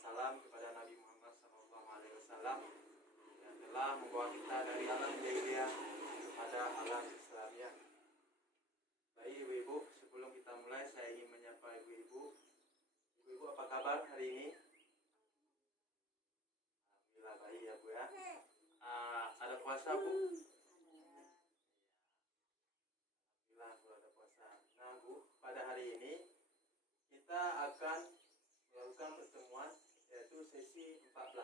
salam kepada Nabi Muhammad SAW yang telah membawa kita dari alam jahiliyah kepada alam Islamiyah. Baik ibu-ibu, sebelum kita mulai saya ingin menyapa ibu-ibu. Ibu-ibu apa kabar hari ini? Alhamdulillah baik ya Bu ya. Ada puasa Bu? Alhamdulillah Bu ada puasa. Nah Bu, pada hari ini kita akan melakukan pertemuan yaitu sesi 14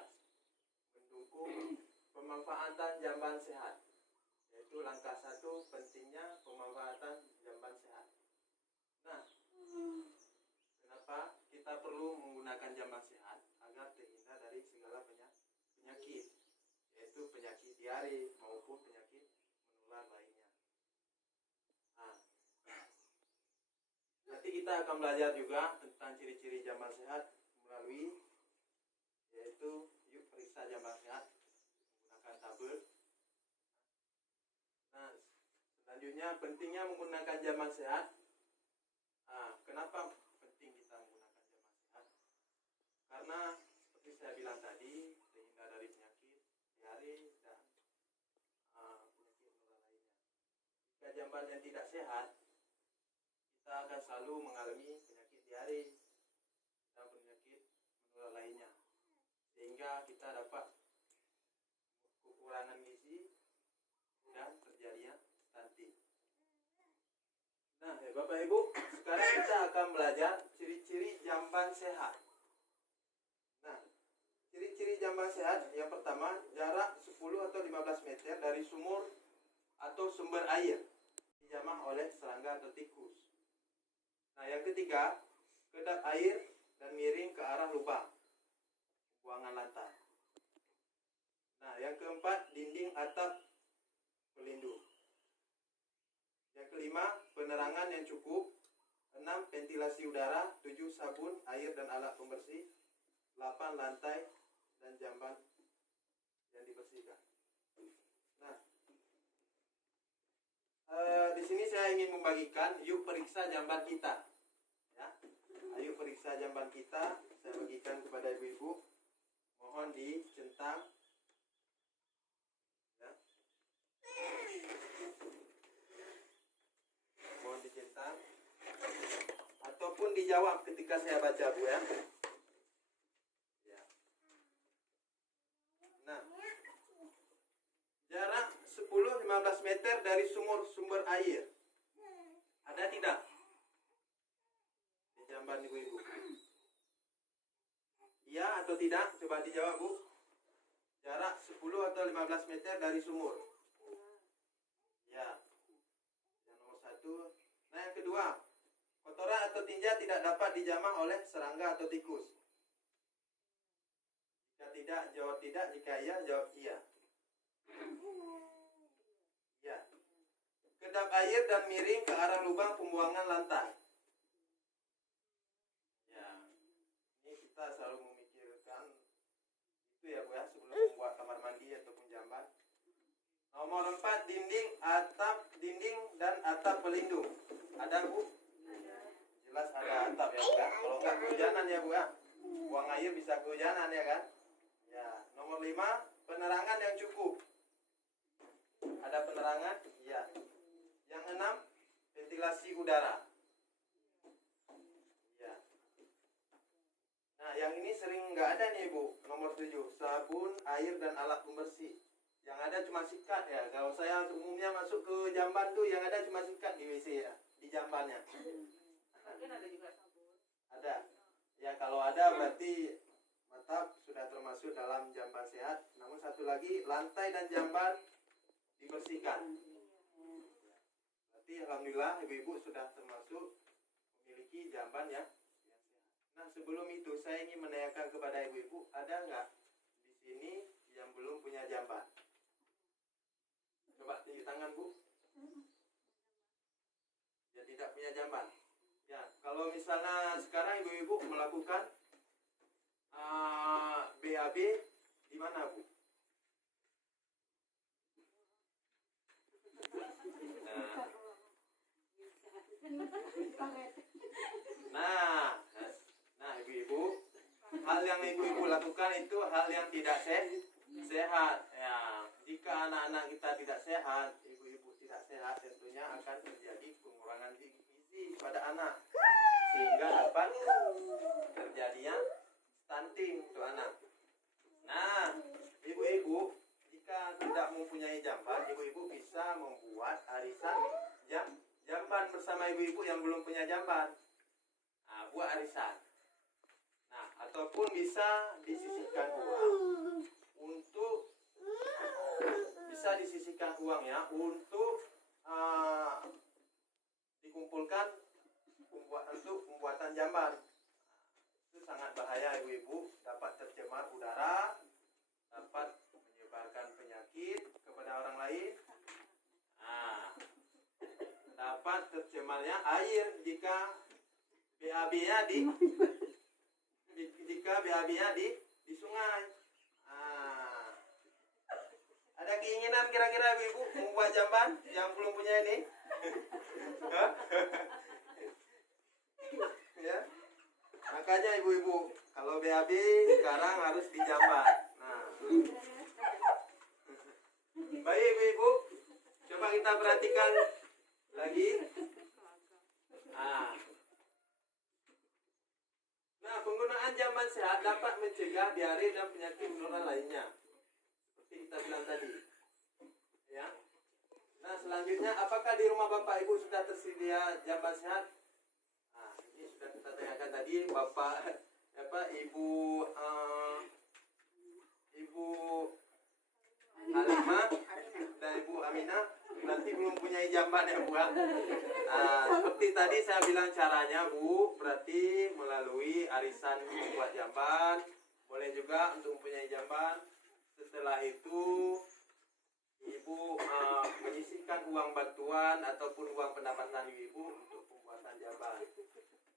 mendukung pemanfaatan jamban sehat, yaitu langkah 1 pentingnya pemanfaatan jamban sehat. Nah, kenapa kita perlu menggunakan jamban sehat agar terhindar dari segala penyakit, yaitu penyakit diare maupun penyakit menular lainnya. Nah, nanti kita akan belajar juga tentang ciri-ciri jamban sehat melalui yaitu yuk periksa jamban sehat menggunakan tabel. Nah, selanjutnya pentingnya menggunakan jamban sehat. Kenapa penting kita menggunakan jamban sehat? Karena seperti saya bilang tadi, terhindar dari penyakit diare dan penyakit menular lainnya. Jika jamban yang tidak sehat, kita akan selalu mengalami penyakit diare dan penyakit menular lainnya, sehingga kita dapat kekurangan gizi dan terjadinya stunting. Nah, Bapak Ibu, sekarang kita akan belajar ciri-ciri jamban sehat. Nah, ciri-ciri jamban sehat yang pertama, jarak 10 atau 15 meter dari sumur atau sumber air dijamah oleh serangga atau tikus. Nah, yang ketiga, kedap air dan miring ke arah lubang buangan lantai. Nah, yang keempat, dinding atap pelindung. Yang kelima, penerangan yang cukup. 6, ventilasi udara. 7, sabun, air dan alat pembersih. 8, lantai dan jamban yang dibersihkan. Nah, di sini saya ingin membagikan, yuk periksa jamban kita. Ya, ayo periksa jamban kita. Saya bagikan kepada ibu-ibu. Mohon dicentang. Ya. Mohon dicentang. Ataupun dijawab ketika saya baca Bu ya. Ya. Nah, jarak 10-15 meter dari sumber air. Ada tidak? Di jamban ibu-ibu. Iya atau tidak? Coba dijawab Bu. Jarak 10 atau 15 meter dari sumur. Ya. Yang nomor 1. Nah, yang kedua, kotoran atau tinja tidak dapat dijamah oleh serangga atau tikus. Jika tidak, jawab tidak. Jika iya, jawab iya. Ya. Kedap air dan miring ke arah lubang pembuangan lantai. Ya. Ini kita selalu memikirkan itu ya Bu ya, sebelum membuat kamar mandi ataupun jamban. Nomor 4, dinding dan atap pelindung. Ada Bu? Ada. Jelas ada atap ya Bu ya. Kalau enggak kehujanan ya Bu ya. Buang air bisa kehujanan ya kan? Ya. Nomor 5, penerangan yang cukup. Ada penerangan? Iya. Yang 6, ventilasi udara. Ya. Nah, yang ini sering nggak ada nih Bu. Nomor 7, sabun, air dan alat pembersih. Yang ada cuma sikat ya. Kalau saya umumnya masuk ke jamban tuh yang ada cuma sikat di WC ya, di jambannya. Mungkin ada juga sabun. Ada. Ya kalau ada berarti mantap, sudah termasuk dalam jamban sehat. Namun satu lagi, lantai dan jamban dibersihkan. Berarti alhamdulillah ibu-ibu sudah termasuk memiliki jamban ya yang sehat. Nah, sebelum itu saya ingin menanyakan kepada ibu-ibu, ada nggak di sini yang belum punya jamban? Coba tunjuk tangan Bu. Yang tidak punya jamban. Ya, kalau misalnya sekarang ibu-ibu melakukan BAB di mana Bu? Nah, ibu-ibu, hal yang ibu-ibu lakukan itu hal yang tidak sehat. Ya, jika anak-anak kita tidak sehat, ibu-ibu tidak sehat, tentunya akan terjadi pengurangan gizi pada anak, sehingga dapat terjadinya stunting untuk anak. Nah, ibu-ibu jika tidak mempunyai jamban, ibu-ibu bisa membuat arisan jamban bersama ibu-ibu yang belum punya jamban. Nah, buat arisan. Nah, ataupun bisa disisihkan uangnya untuk dikumpulkan untuk pembuatan jamban. Itu sangat bahaya ibu-ibu, dapat tercemar udara, dapat menyebarkan penyakit kepada orang lain. Nah, dapat tercemarnya air jika BAB-nya di sungai. Ada keinginan kira-kira ibu membuat jamban yang belum punya ini? Ya. Makanya ibu-ibu kalau BAB sekarang harus dijamban. Nah. Baik ibu-ibu, coba kita perhatikan lagi. Nah, penggunaan jamban sehat dapat mencegah diare dan penyakit menular lainnya, seperti kita bilang tadi. Ya. Nah, selanjutnya, apakah di rumah Bapak Ibu sudah tersedia jamban sehat? Nah, ini sudah kita tanyakan tadi, Ibu Halimah dan Ibu Aminah nanti belum punya jamban ya Bu. Nah, seperti tadi saya bilang caranya Bu, berarti melalui arisan membuat jamban, boleh juga untuk mempunyai jamban. Setelah itu Ibu menyisihkan uang bantuan ataupun uang pendapatan Ibu untuk pembuatan jamban.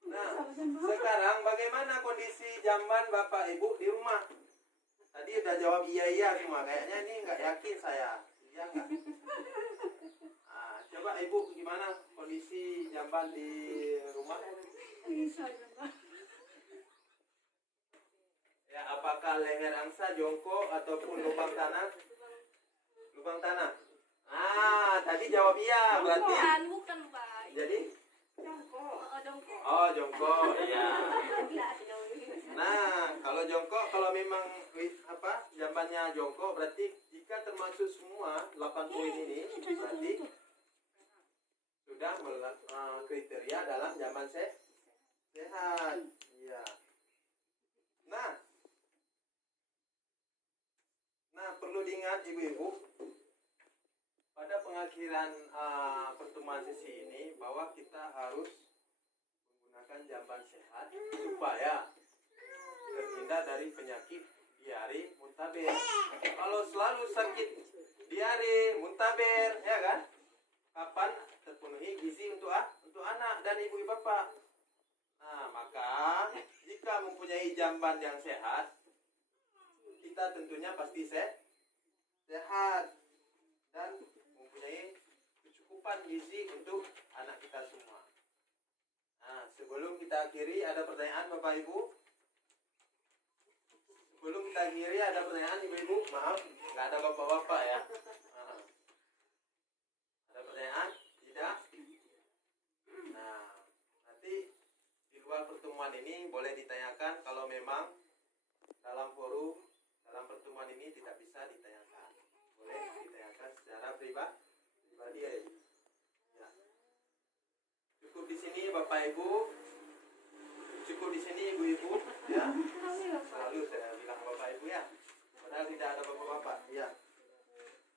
Nah, sekarang bagaimana kondisi jamban Bapak Ibu di rumah? Tadi udah jawab iya semua, kayaknya ini nggak yakin saya. Iya nggak? Nah, coba Ibu gimana kondisi jamban di rumah? Ya, apakah leher angsa, jongkok ataupun lubang tanah? Lubang tanah. Tadi jawab iya berarti. Bukan Pak. Jadi? Jongkok. Oh, jongkok. Iya. Nah, kalau jongkok, kalau memang jambannya jongkok, berarti jika termasuk semua 8 poin ini, berarti sudah kriteria dalam jamban sehat. Iya. Nah, perlu diingat ibu-ibu, pada pengakhiran pertemuan sesi ini bahwa kita harus menggunakan jamban sehat supaya terhindar dari penyakit diare muntaber. Kalau selalu sakit diare muntaber, ya kan? Kapan terpenuhi gizi untuk anak dan ibu bapak? Nah, maka jika mempunyai jamban yang sehat, kita tentunya pasti sehat dan mempunyai kecukupan gizi untuk anak kita semua. Nah, sebelum kita akhiri, ada pertanyaan Bapak Ibu? Sebelum kita akhiri, ada pertanyaan Ibu-Ibu? Maaf, nggak ada bapak-bapak ya. Ada pertanyaan? Tidak? Nah, nanti di luar pertemuan ini boleh ditanyakan kalau memang dalam pertemuan ini tidak bisa ditanyakan. Boleh ditanyakan secara pribadi ya. Cukup di sini Bapak Ibu. Cukup di sini Ibu-ibu ya. Selalu saya bilang Bapak Ibu ya. Padahal tidak ada bapak-bapak ya.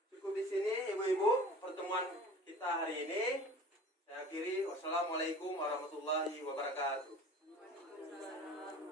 Cukup di sini Ibu-ibu pertemuan kita hari ini. Saya akhiri. Wassalamualaikum warahmatullahi wabarakatuh.